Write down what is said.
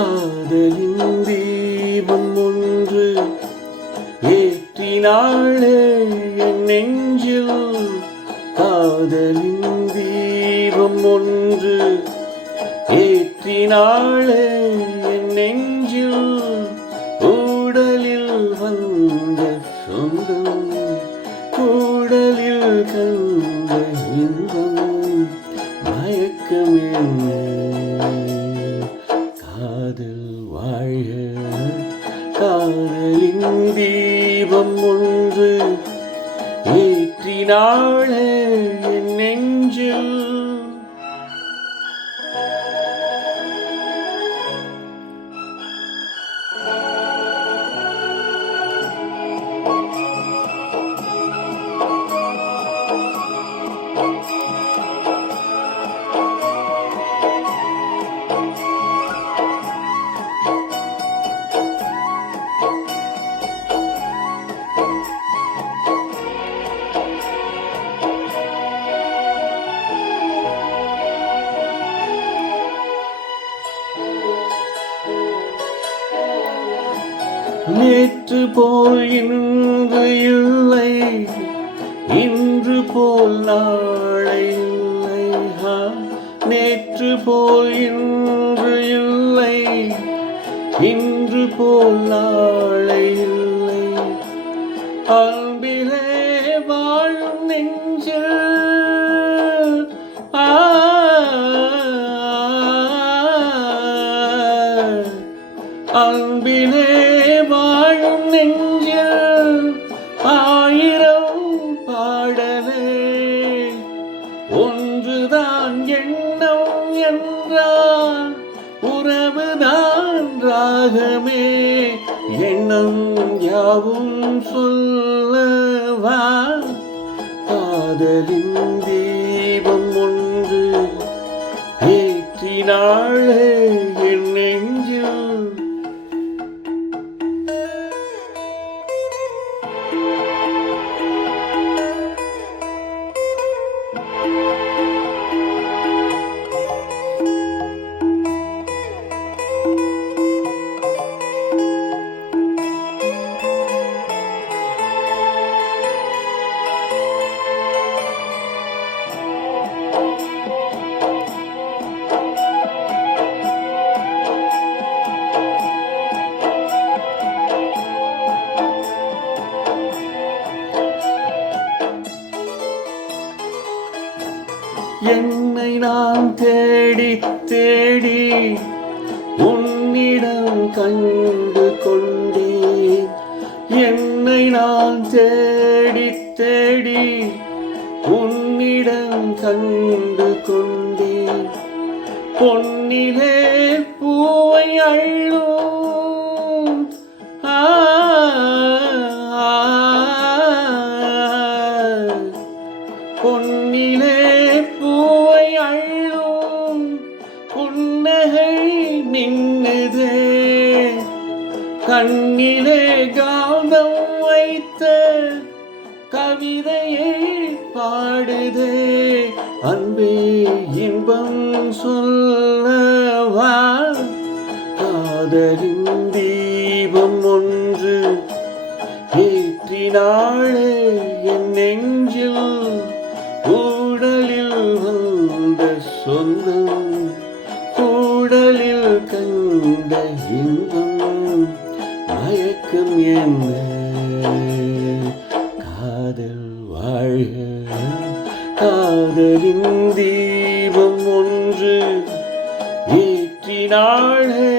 காதலின் தீபம் ஒன்று ஏற்றினாளே என் நெஞ்சில். காதலின் தீபம் ஒன்று ஏற்றினாளே என் நெஞ்சில். ஊடலில் வந்த சொந்தம் கூடலில் கண்ட இன்பம் மயக்கம் என்ன காதல் வாழ்க. காதலின் தீபம் ஒன்று ஏற்றினாளே என் நெஞ்சில். நேற்று போல் இன்று இல்லை, இன்று போல் நாளை இல்லை. நேற்று போல் இன்று இல்லை, இன்று போல் நாளை இல்லை. அன்பிலே வாழும் நெஞ்சில் அன்பிலே வாழும் நெஞ்சில் ஆயிரம் பாடலே. ஒன்றுதான் எண்ணம் என்றால் உறவுதான் ராகமே. எண்ணம் யாவும் சொல்லவா. காதலின் தீபம் ஒன்று ஏற்றினாளே என் நெஞ்சில். என்னை நான் தேடி தேடி உன்னிடம் கண்டு கொண்டேன். என்னை நான் தேடி தேடி உன்னிடம் கண்டு கொண்டேன். பொன்னிலே பூவை அள்ளும் பொன்னிலே பூவை அள்ளும் புன்னகை நின்னுதே. கண்ணிலே காந்தம் வைத்த கவிதையை பாடுதே. அன்பே இன்பம் சொல்லவா. காதலின் தீபம் ஒன்று ஏற்றினாளே என் நெஞ்சில். ஊடலில் வந்த சொந்தம் கூடலில் கண்ட இன்பம் மயக்கம் என்ன காதல் வாழ்க. காதலின் தீபம் ஒன்று ஏற்றினாளே